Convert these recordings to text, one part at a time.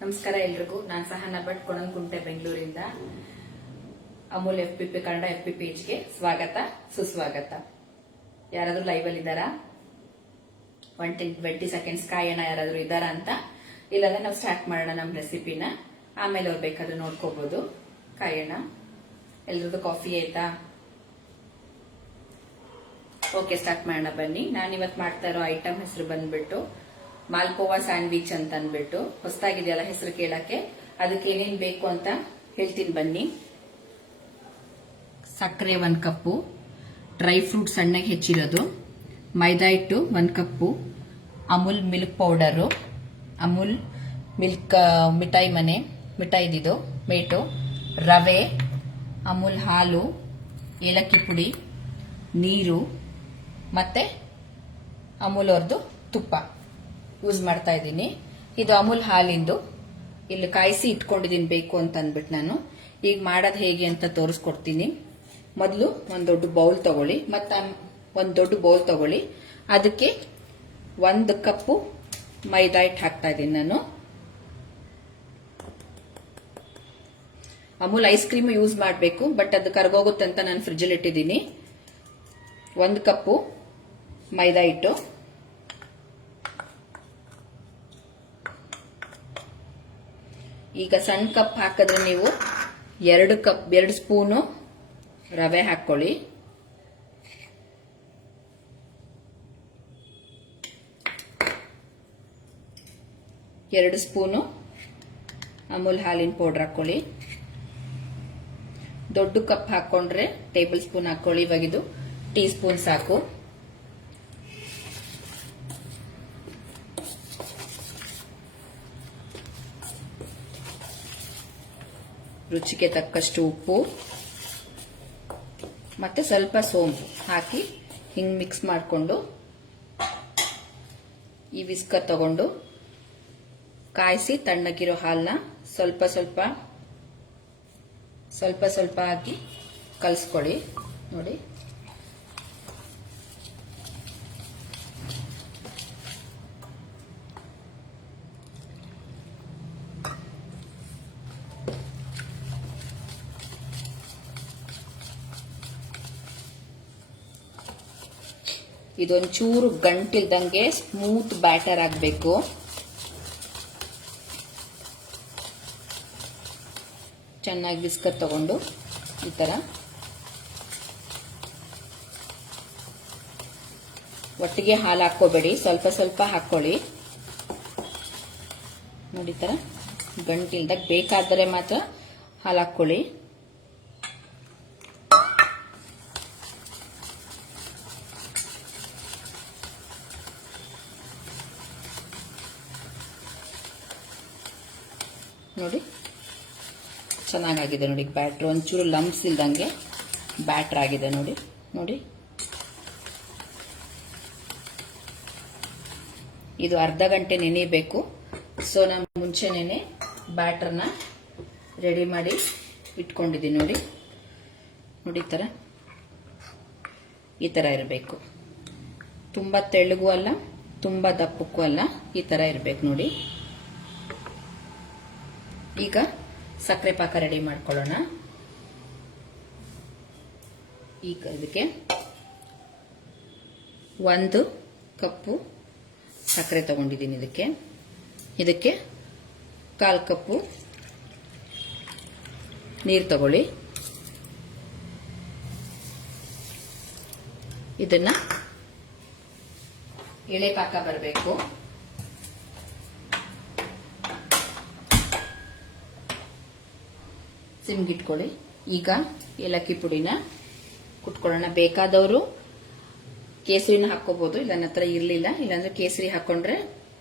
ನಮಸ್ಕಾರ ಎಲ್ರಿಗೂ. ನಾನು ಸಹನಾ ಭಟ್, ಕೊಣನಕುಂಟೆ, ಬೆಂಗಳೂರಿಂದ. ಅಮೂಲ್ FPP ಕನ್ನಡ FP ಪೇಜ್ಗೆ ಸ್ವಾಗತ ಸುಸ್ವಾಗತ. ಯಾರಾದ್ರೂ ಲೈವ್ ಅಲ್ಲಿ ಇದ್ದಾರಾ? 20 ಸೆಕೆಂಡ್ಸ್ ಕಾಯೋಣ ಯಾರಾದ್ರೂ ಇದ್ದಾರಾ ಅಂತ. ಇಲ್ಲಾಂದ್ರೆ ನಾವು ಸ್ಟಾರ್ಟ್ ಮಾಡೋಣ ನಮ್ಮ ರೆಸಿಪಿನ. ಆಮೇಲೆ ಅವ್ರು ಬೇಕಾದ್ರೆ ನೋಡ್ಕೋಬಹುದು. ಕಾಯೋಣ. ಎಲ್ರದ್ದು ಕಾಫಿ ಆಯ್ತಾ? ಓಕೆ, ಸ್ಟಾರ್ಟ್ ಮಾಡೋಣ ಬನ್ನಿ. ನಾನು ಇವತ್ತು ಮಾಡ್ತಾ ಇರೋ ಐಟಮ್ ಹೆಸರು ಬಂದ್ಬಿಟ್ಟು ಮಾಲ್ಪೋವಾ ಸ್ಯಾಂಡ್ವಿಚ್ ಅಂತ ಅಂದ್ಬಿಟ್ಟು ಹೊಸದಾಗಿದೆಯಲ್ಲ ಹೆಸರು ಕೇಳಕ್ಕೆ. ಅದಕ್ಕೆ ಏನೇನ್ ಬೇಕು ಅಂತ ಹೇಳ್ತೀನಿ ಬನ್ನಿ. ಸಕ್ಕರೆ 1 ಕಪ್ಪು, ಡ್ರೈ ಫ್ರೂಟ್ ಸಣ್ಣಗೆ ಹೆಚ್ಚಿರೋದು, ಮೈದಾ ಹಿಟ್ಟು 1 ಕಪ್ಪು, Amul milk powder, Amul milk ಮಿಠಾಯಿದಿದು mate, ರವೆ, ಅಮೂಲ್ ಹಾಲು, ಏಲಕ್ಕಿ ಪುಡಿ, ನೀರು ಮತ್ತೆ ಅಮೂಲ್ ಅವ್ರದ್ದು ತುಪ್ಪ ಯೂಸ್ ಮಾಡ್ತಾ ಇದ್ದೀನಿ. ಇದು ಅಮೂಲ್ ಹಾಲಿಂದು. ಇಲ್ಲಿ ಕಾಯಿಸಿ ಇಟ್ಕೊಂಡಿದ್ದೀನಿ ಬೇಕು ಅಂತ ಅಂದ್ಬಿಟ್ಟು ನಾನು. ಈಗ ಮಾಡೋದು ಹೇಗೆ ಅಂತ ತೋರಿಸ್ಕೊಡ್ತೀನಿ. ಮೊದಲು ಒಂದು ದೊಡ್ಡ ಬೌಲ್ ತಗೊಳ್ಳಿ. ಅದಕ್ಕೆ 1 ಕಪ್ಪು ಮೈದಾ ಹಿಟ್ಟು ಹಾಕ್ತಾ ಇದ್ದೀನಿ ನಾನು. ಅಮೂಲ್ ಐಸ್ ಕ್ರೀಮ್ ಯೂಸ್ ಮಾಡಬೇಕು, ಬಟ್ ಅದು ಕರ್ಗೋಗುತ್ತೆ ಅಂತ ನಾನು ಫ್ರಿಜ್ ಅಲ್ಲಿ ಇಟ್ಟಿದ್ದೀನಿ. 1 ಕಪ್ಪು ಮೈದಾ ಹಿಟ್ಟು, ಈಗ ಸಣ್ಣ ಕಪ್ ಹಾಕಿದ್ರೆ ನೀವು 2 ಸ್ಪೂನು ರವೆ ಹಾಕೊಳ್ಳಿ. ಎರಡು ಸ್ಪೂನು ಅಮೂಲ್ ಹಾಲಿನ ಪೌಡರ್ ಹಾಕೊಳ್ಳಿ. ದೊಡ್ಡ ಕಪ್ ಹಾಕೊಂಡ್ರೆ ಟೇಬಲ್ ಸ್ಪೂನ್ ಹಾಕೊಳ್ಳಿ. ಇವಾಗ ಇದು ಟೀ ಸ್ಪೂನ್ ಸಾಕು. ರುಚಿಗೆ ತಕ್ಕಷ್ಟು ಉಪ್ಪು ಮತ್ತೆ ಸ್ವಲ್ಪ ಸೋಂಪು ಹಾಕಿ ಹಿಂಗ್ ಮಿಕ್ಸ್ ಮಾಡಿಕೊಂಡು ಈ ವಿಸ್ಕರ್ ತಗೊಂಡು ಕಾಯಿಸಿ ತಣ್ಣಗಿರೋ ಹಾಲನ್ನ ಸ್ವಲ್ಪ ಸ್ವಲ್ಪ ಹಾಕಿ ಕಲಿಸ್ಕೊಳ್ಳಿ. ನೋಡಿ, ಇದೊಂಚೂರು ಗಂಟಿಲ್ದಂಗೆ ಸ್ಮೂತ್ ಬ್ಯಾಟರ್ ಆಗಬೇಕು. ಚೆನ್ನಾಗಿ ಬಿಸ್ಕತ್ ತಗೊಂಡು ಈ ತರ ಒಟ್ಟಿಗೆ ಹಾಲು ಹಾಕೋಬೇಡಿ, ಸ್ವಲ್ಪ ಹಾಕೊಳ್ಳಿ. ನೋಡಿ, ತರ ಗಂಟಿಲ್ದಾಗ ಬೇಕಾದರೆ ಮಾತ್ರ ಹಾಲು ಹಾಕೊಳ್ಳಿ. ನೋಡಿ, ಚೆನ್ನಾಗಿದೆ. ನೋಡಿ, ಬ್ಯಾಟ್ರ್ ಒಂಚೂರು ಲಂಪ್ಸ್ ಇಲ್ದಂಗೆ ಬ್ಯಾಟ್ರ್ ಆಗಿದೆ. ನೋಡಿ, ಇದು ಅರ್ಧ ಗಂಟೆ ನೆನೆಯಬೇಕು. ಸೊ ನಾನು ಮುಂಚೆನೇನೆ ಬ್ಯಾಟರ್ನ ರೆಡಿ ಮಾಡಿ ಇಟ್ಕೊಂಡಿದ್ದೀನಿ. ನೋಡಿ, ಈ ತರ ಇರಬೇಕು. ತುಂಬಾ ತೆಳ್ಳಗೂ ಅಲ್ಲ, ತುಂಬಾ ದಪ್ಪಕ್ಕೂ ಅಲ್ಲ, ಈ ತರ ಇರಬೇಕು. ನೋಡಿ, ಈಗ ಸಕ್ಕರೆ ಪಾಕ ರೆಡಿ ಮಾಡ್ಕೊಳ್ಳೋಣ. ಈಗ ಇದಕ್ಕೆ 1 ಕಪ್ಪು ಸಕ್ಕರೆ ತಗೊಂಡಿದ್ದೀನಿ. ಇದಕ್ಕೆ 1/4 ಕಪ್ಪು ನೀರು ತಗೊಳ್ಳಿ. ಇದನ್ನ ಎಳೆ ಪಾಕ ಬರಬೇಕು. ಸಿಮ್ಗಿಟ್ಕೊಳ್ಳಿ. ಈಗ ಏಲಕ್ಕಿ ಪುಡಿನ ಕುಟ್ಕೊಳ್ಳೋಣ. ಬೇಕಾದವರು ಕೇಸರಿನ ಹಾಕೋಬಹುದು, ಇಲ್ಲ ನನ್ನ ಹತ್ರ ಇರಲಿಲ್ಲ. ಇಲ್ಲಾಂದ್ರೆ ಕೇಸರಿ ಹಾಕೊಂಡ್ರೆ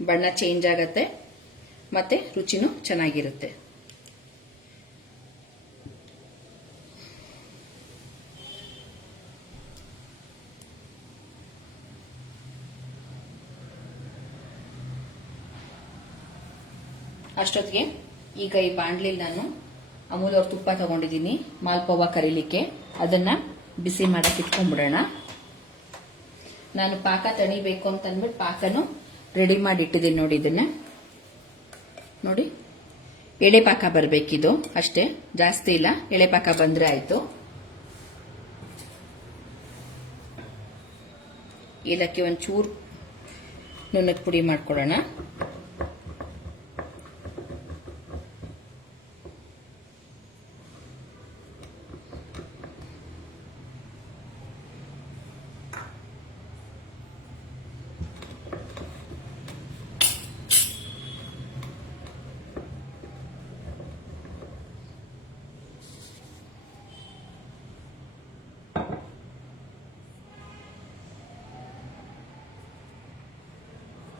ಬಣ್ಣ ಚೇಂಜ್ ಆಗತ್ತೆ ಮತ್ತೆ ರುಚಿನೂ ಚೆನ್ನಾಗಿರುತ್ತೆ. ಅಷ್ಟೊತ್ತಿಗೆ ಈಗ ಈ ಬಾಂಡ್ಲಿಲ್ ನಾನು ಅಮೂಲ್ ಅವ್ರ ತುಪ್ಪ ತಗೊಂಡಿದ್ದೀನಿ ಮಾಲ್ಪೋವಾ ಕರೀಲಿಕ್ಕೆ. ಅದನ್ನ ಬಿಸಿ ಮಾಡಕ್ಕೆ ಇಟ್ಕೊಂಡ್ಬಿಡೋಣ. ನಾನು ಪಾಕ ತಣಿಬೇಕು ಅಂತ ಅಂದ್ಬಿಟ್ಟು ಪಾಕನು ರೆಡಿ ಮಾಡಿ ಇಟ್ಟಿದ್ದೀನಿ. ನೋಡಿ, ಇದನ್ನ ನೋಡಿ ಎಳೆ ಪಾಕ ಬರಬೇಕಿದು ಅಷ್ಟೇ, ಜಾಸ್ತಿ ಇಲ್ಲ. ಎಳೆ ಪಾಕ ಬಂದ್ರೆ ಆಯ್ತು. ಇದಕ್ಕೆ ಒಂಚೂರು ನುಣ್ಣಗೆ ಪುಡಿ ಮಾಡ್ಕೊಳ್ಳೋಣ.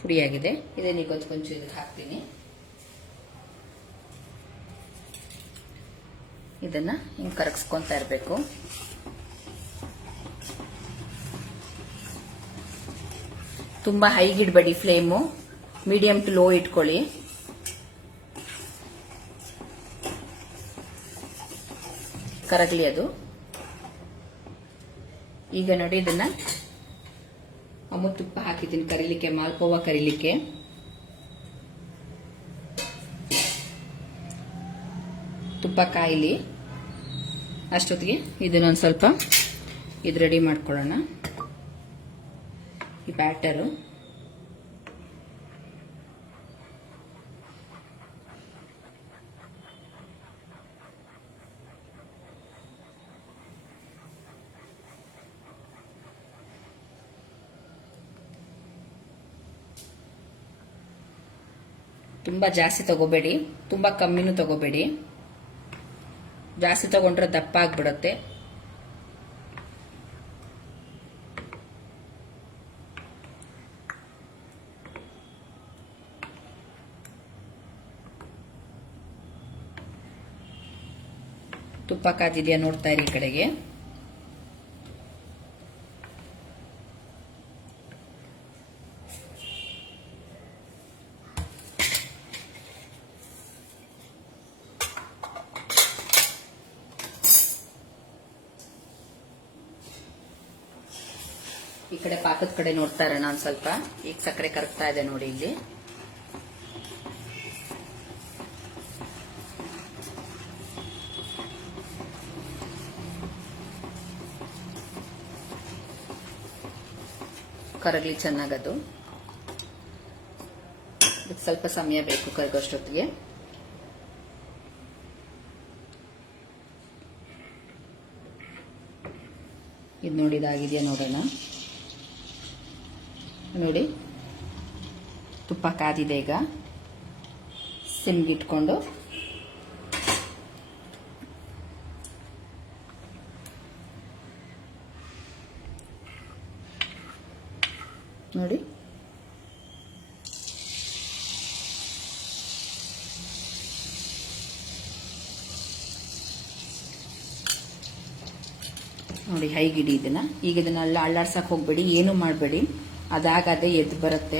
ಪುಡಿಯಾಗಿದೆ. ಇದನ್ನ ಈಗ ಕೊಂಚ ಇದಕ್ಕೆ ಹಾಕ್ತೀನಿ. ಇದನ್ನ ಹಿಂಗೆ ಕರಗಿಸ್ಕೊಂತಾ ಇರಬೇಕು. ತುಂಬಾ ಹೈಗಿಡ್ಬೇಡಿ ಫ್ಲೇಮು, ಮೀಡಿಯಂ ಟು ಲೋ ಇಟ್ಕೊಳ್ಳಿ. ಕರಗಲಿ ಅದು. ಈಗ ನೋಡಿ, ಇದನ್ನ ಅಮುಲ್ ತುಪ್ಪ ಹಾಕಿದ್ದೀನಿ ಕರಿಲಿಕ್ಕೆ, ಮಾಲ್ಪೋವಾ ಕರಿಲಿಕ್ಕೆ. ತುಪ್ಪ ಕಾಯಿಲಿ. ಅಷ್ಟೊತ್ತಿಗೆ ಇದನ್ನೊಂದು ಸ್ವಲ್ಪ ಇದು ರೆಡಿ ಮಾಡ್ಕೊಳ್ಳೋಣ. ಈ ಬ್ಯಾಟರು ತುಂಬಾ ಜಾಸ್ತಿ ತಗೋಬೇಡಿ, ತುಂಬಾ ಕಮ್ಮಿನೂ ತಗೋಬೇಡಿ. ಜಾಸ್ತಿ ತಗೊಂಡ್ರೆ ದಪ್ಪ ಆಗ್ಬಿಡುತ್ತೆ. ತುಪ್ಪ ಕಾದಿದೆಯಾ ನೋಡ್ತಾ ಇರಿ ಈ ಕಡೆಗೆ. ಈ ಕಡೆ ಪಾಕದ ಕಡೆ ನೋಡ್ತಾ ಇರೋಣ ಒಂದ್ ಸ್ವಲ್ಪ. ಈಗ ಸಕ್ಕರೆ ಕರಗ್ತಾ ಇದೆ ನೋಡಿ ಇಲ್ಲಿ. ಕರಗ್ಲಿ ಚೆನ್ನಾಗದು. ಇದಕ್ಕೆ ಸ್ವಲ್ಪ ಸಮಯ ಬೇಕು ಕರಗೋಷ್ಟೊತ್ತಿಗೆ. ಇದು ನೋಡಿ, ಇದಾಗಿದೆಯಾ ನೋಡೋಣ. ನೋಡಿ, ತುಪ್ಪ ಕಾದಿದೆ. ಈಗ ಸಿಮ್ಗಿಟ್ಕೊಂಡು ನೋಡಿ, ನೋಡಿ ಹೈಗಿಡಿ ಇದನ್ನ. ಈಗ ಇದನ್ನೆಲ್ಲ ಅಳ್ಳಾಡ್ಸಕ್ ಹೋಗ್ಬೇಡಿ, ಏನು ಮಾಡಬೇಡಿ. ಅದಾಗದೇ ಎದ್ದು ಬರುತ್ತೆ.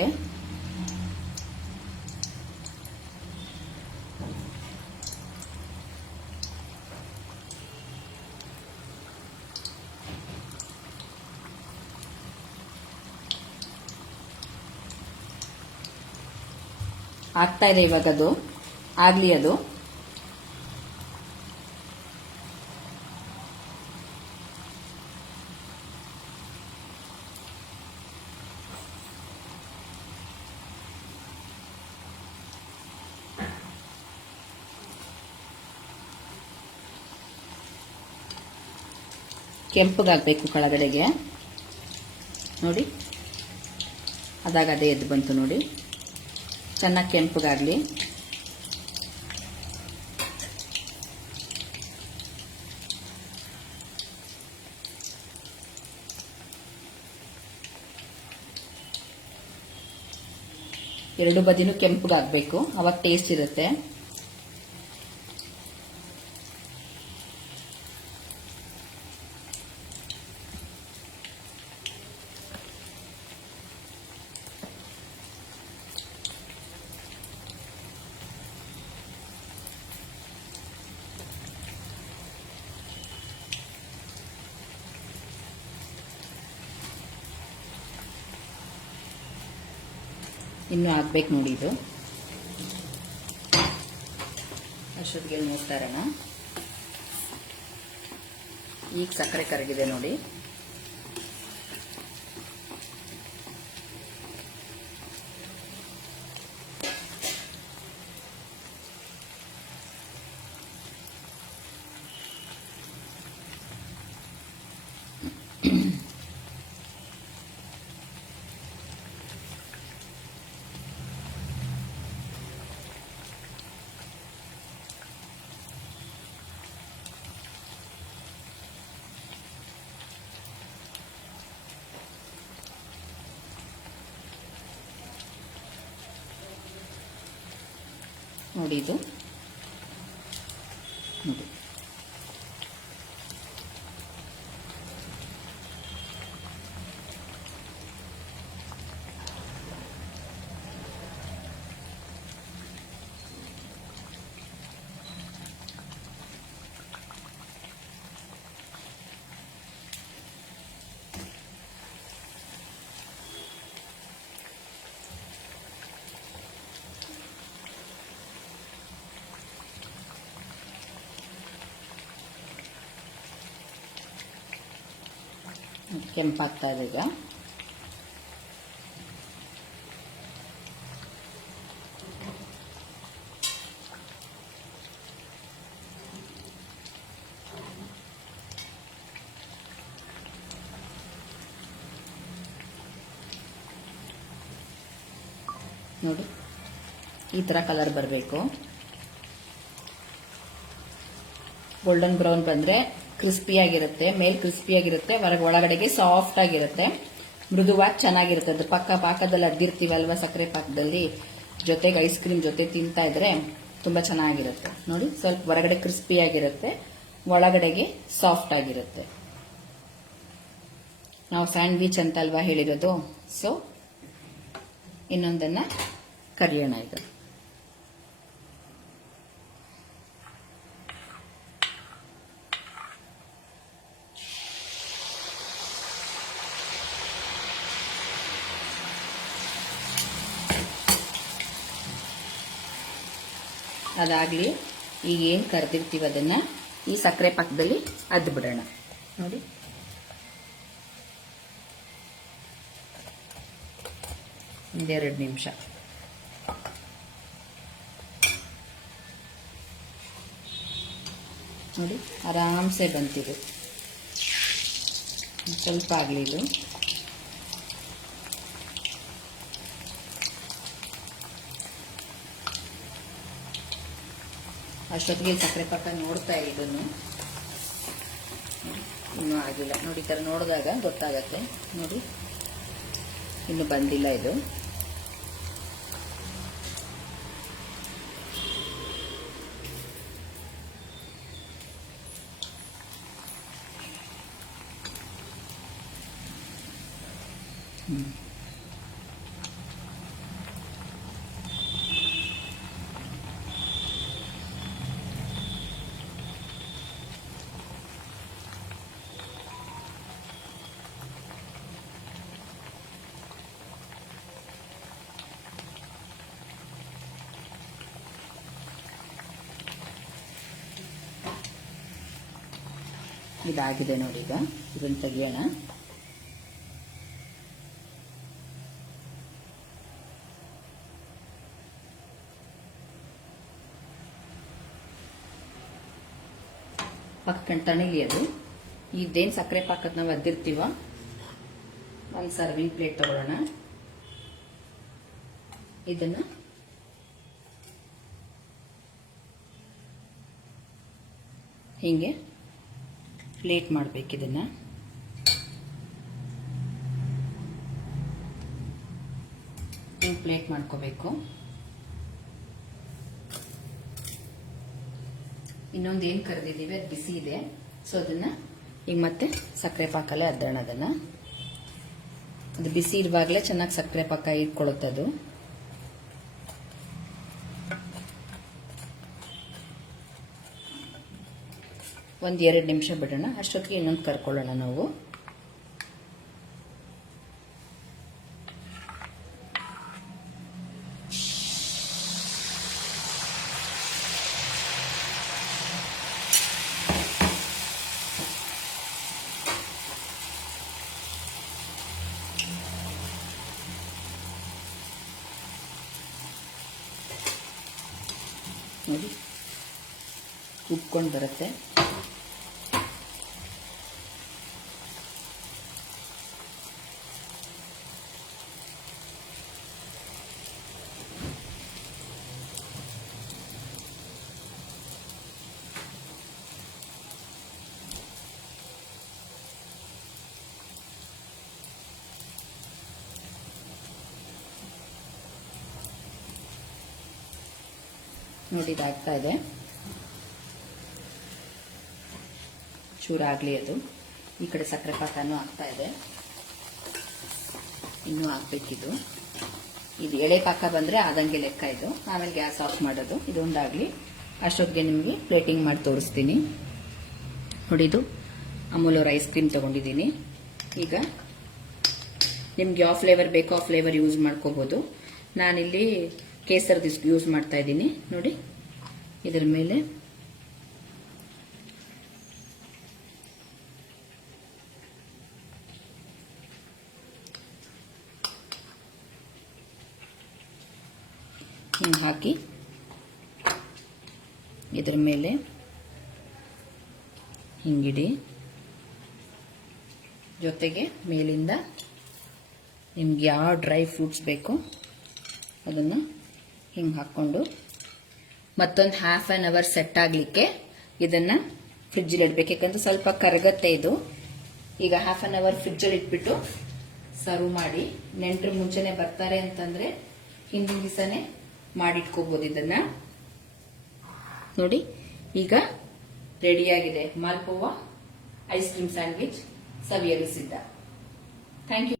ಆಗ್ತಾ ಇದೆ ಇವಾಗ. ಅದು ಆಗ್ಲಿ. ಅದು ಕೆಂಪಗಾಗಬೇಕು ಕೆಳಗಡೆಗೆ. ನೋಡಿ, ಅದಾಗ ಅದೇ ಎದ್ದು ಬಂತು ನೋಡಿ. ಚೆನ್ನಾಗಿ ಕೆಂಪಗಾಗಲಿ. ಎರಡು ಬದಿನೂ ಕೆಂಪಗಾಗಬೇಕು, ಅವಾಗ ಟೇಸ್ಟ್ ಇರುತ್ತೆ. ಇನ್ನೂ ಆಗ್ಬೇಕು ನೋಡಿ ಇದು. ಅಷ್ಟೊತ್ತಿಗೆ ನೋಡ್ತಾ ಇರೋಣ. ಈಗ ಸಕ್ಕರೆ ಕರಗಿದೆ ನೋಡಿ. ನೋಡಿ ಇದು ನೋಡಿ. ಕೆಂಪಾಗ್ತಾ ಇದೆ ಈಗ. ನೋಡಿ ಈ ತರ ಕಲರ್ ಬರಬೇಕು. ಗೋಲ್ಡನ್ ಬ್ರೌನ್ ಬಂದ್ರೆ ಕ್ರಿಸ್ಪಿಯಾಗಿರುತ್ತೆ, ಮೇಲ್ ಕ್ರಿಸ್ಪಿಯಾಗಿರುತ್ತೆ, ಒಳಗಡೆಗೆ ಸಾಫ್ಟ್ ಆಗಿರುತ್ತೆ, ಮೃದುವಾಗಿ ಚೆನ್ನಾಗಿರುತ್ತೆ. ಅದು ಪಾಕದಲ್ಲಿ ಅದ್ದಿರ್ತೀವಲ್ವ ಸಕ್ಕರೆ ಪಾಕದಲ್ಲಿ, ಜೊತೆಗೆ ಐಸ್ ಕ್ರೀಮ್ ಜೊತೆ ತಿಂತಾ ಇದ್ರೆ ತುಂಬಾ ಚೆನ್ನಾಗಿರುತ್ತೆ. ನೋಡಿ ಸ್ವಲ್ಪ ಹೊರಗಡೆ ಕ್ರಿಸ್ಪಿಯಾಗಿರುತ್ತೆ, ಒಳಗಡೆಗೆ ಸಾಫ್ಟ್ ಆಗಿರುತ್ತೆ. ನಾವು ಸ್ಯಾಂಡ್ವಿಚ್ ಅಂತ ಅಲ್ವಾ ಹೇಳಿರೋದು. ಸೊ ಇನ್ನೊಂದನ್ನ ಕರಿಯೋಣ ಈಗ. ಅದಾಗ್ಲಿ, ಈಗ ಏನು ಕರೆದಿರ್ತೀವಿ ಅದನ್ನ ಈ ಸಕ್ಕರೆ ಪಾಕದಲ್ಲಿ ಅದ್ದು ಬಿಡೋಣ. ನೋಡಿ ಒಂದೆರಡು ನಿಮಿಷ. ನೋಡಿ ಆರಾಮ್ಸೆ ಬಂತಿದೆ. ಸ್ವಲ್ಪ ಆಗಲಿ ಇದು. ಅಷ್ಟೊತ್ತಿಗೆ ಸಕ್ಕರೆ ಪಾಕ ನೋಡ್ತಾ ಇದನ್ನು ಇನ್ನೂ ಆಗಿಲ್ಲ. ನೋಡಿ ಈ ಥರ ನೋಡಿದಾಗ ಗೊತ್ತಾಗತ್ತೆ. ನೋಡಿ ಇನ್ನು ಬಂದಿಲ್ಲ ಇದು. ಇದಾಗಿದೆ ನೋಡಿ. ಈಗ ಇದನ್ನು ತೆಗಿಯೋಣ. ಪಕ್ಕಂಡು ತಣಿಲಿ ಅದು. ಇದೇನು ಸಕ್ಕರೆ ಪಾಕದ ನಾವು ಅದ್ದಿರ್ತೀವ, ಒಂದು ಸರ್ವಿಂಗ್ ಪ್ಲೇಟ್ ತಗೊಳ್ಳೋಣ. ಇದನ್ನ ಹೀಗೆ ಪ್ಲೇಟ್ ಮಾಡಬೇಕು. ಇದನ್ನ ಹಿಂಗೆ ಪ್ಲೇಟ್ ಮಾಡ್ಕೋಬೇಕು. ಇನ್ನೊಂದು ಏನು ಕರೆದಿದ್ದೀವಿ ಅದು ಬಿಸಿ ಇದೆ. ಸೊ ಅದನ್ನ ಈಗ ಮತ್ತೆ ಸಕ್ಕರೆ ಪಾಕಲ್ಲೇ ಅದ್ದೋಣ. ಅದನ್ನ ಅದು ಬಿಸಿ ಇರುವಾಗಲೇ ಚೆನ್ನಾಗಿ ಸಕ್ಕರೆ ಪಾಕ ಇಟ್ಕೊಳ್ಳುತ್ತದು. ಒಂದು 2 ನಿಮಿಷ ಬಿಡೋಣ. ಅಷ್ಟೊತ್ತಿಗೆ ಇನ್ನೊಂದು ಕರ್ಕೊಳ್ಳೋಣ ನಾವು. ನೋಡಿ ಉಬ್ಕೊಂಡು ಬರುತ್ತೆ. ನೋಡಿ ಇದಾಗ್ತಾ ಇದೆ, ಚೂರಾಗಲಿ ಅದು. ಈ ಕಡೆ ಸಕ್ಕರೆ ಪಾಕನೂ ಆಗ್ತಾ ಇದೆ, ಇನ್ನೂ ಆಗ್ಬೇಕಿದು. ಇದು ಎಳೆ ಪಾಕ ಬಂದರೆ ಆದಂಗೆ ಲೆಕ್ಕ ಇದು. ಆಮೇಲೆ ಗ್ಯಾಸ್ ಆಫ್ ಮಾಡೋದು. ಇದೊಂದಾಗಲಿ, ಅಷ್ಟೊತ್ತಿಗೆ ನಿಮಗೆ ಪ್ಲೇಟಿಂಗ್ ಮಾಡಿ ತೋರಿಸ್ತೀನಿ. ನೋಡಿ ಇದು ಅಮೂಲ್ ಅವ್ರ ಐಸ್ ಕ್ರೀಮ್ ತಗೊಂಡಿದ್ದೀನಿ. ಈಗ ನಿಮ್ಗೆ ಯಾವ ಫ್ಲೇವರ್ ಬೇಕೋ ಆ ಫ್ಲೇವರ್ ಯೂಸ್ ಮಾಡ್ಕೋಬೋದು. ನಾನಿಲ್ಲಿ ಕೇಸರ್ದು ಯೂಸ್ ಮಾಡ್ತಾ ಇದ್ದೀನಿ. ನೋಡಿ ಇದರ ಮೇಲೆ ಹಿಂಗೆ ಹಾಕಿ, ಇದರ ಮೇಲೆ ಹಿಂಗಿಡಿ. ಜೊತೆಗೆ ಮೇಲಿಂದ ನಿಮ್ಗೆ ಯಾವ ಡ್ರೈ ಫ್ರೂಟ್ಸ್ ಬೇಕೋ ಅದನ್ನು ಹಿಂಗೆ ಹಾಕ್ಕೊಂಡು ಮತ್ತೊಂದು ಹಾಫ್ ಆನ್ ಅವರ್ ಸೆಟ್ ಆಗಲಿಕ್ಕೆ ಇದನ್ನು ಫ್ರಿಜ್ಜಲ್ಲಿ ಇಡಬೇಕು. ಯಾಕಂದ್ರೆ ಸ್ವಲ್ಪ ಕರಗತ್ತೆ ಇದು. ಈಗ ಹಾಫ್ ಆನ್ ಅವರ್ ಫ್ರಿಜ್ಜಲ್ಲಿ ಇಟ್ಬಿಟ್ಟು ಸರ್ವ್ ಮಾಡಿ. ನೆಂಟರು ಮುಂಚೆನೆ ಬರ್ತಾರೆ ಅಂತಂದ್ರೆ ಹಿಂದಿನ ದಿವಸನೇ ಮಾಡಿಟ್ಕೋಬಹುದು ಇದನ್ನ. ನೋಡಿ ಈಗ ರೆಡಿಯಾಗಿದೆ ಮಾಲ್ಪೋವಾ ಐಸ್ ಕ್ರೀಮ್ ಸ್ಯಾಂಡ್ವಿಚ್. ಸವಿಯಲು ಸಿದ್ಧ. Thank you.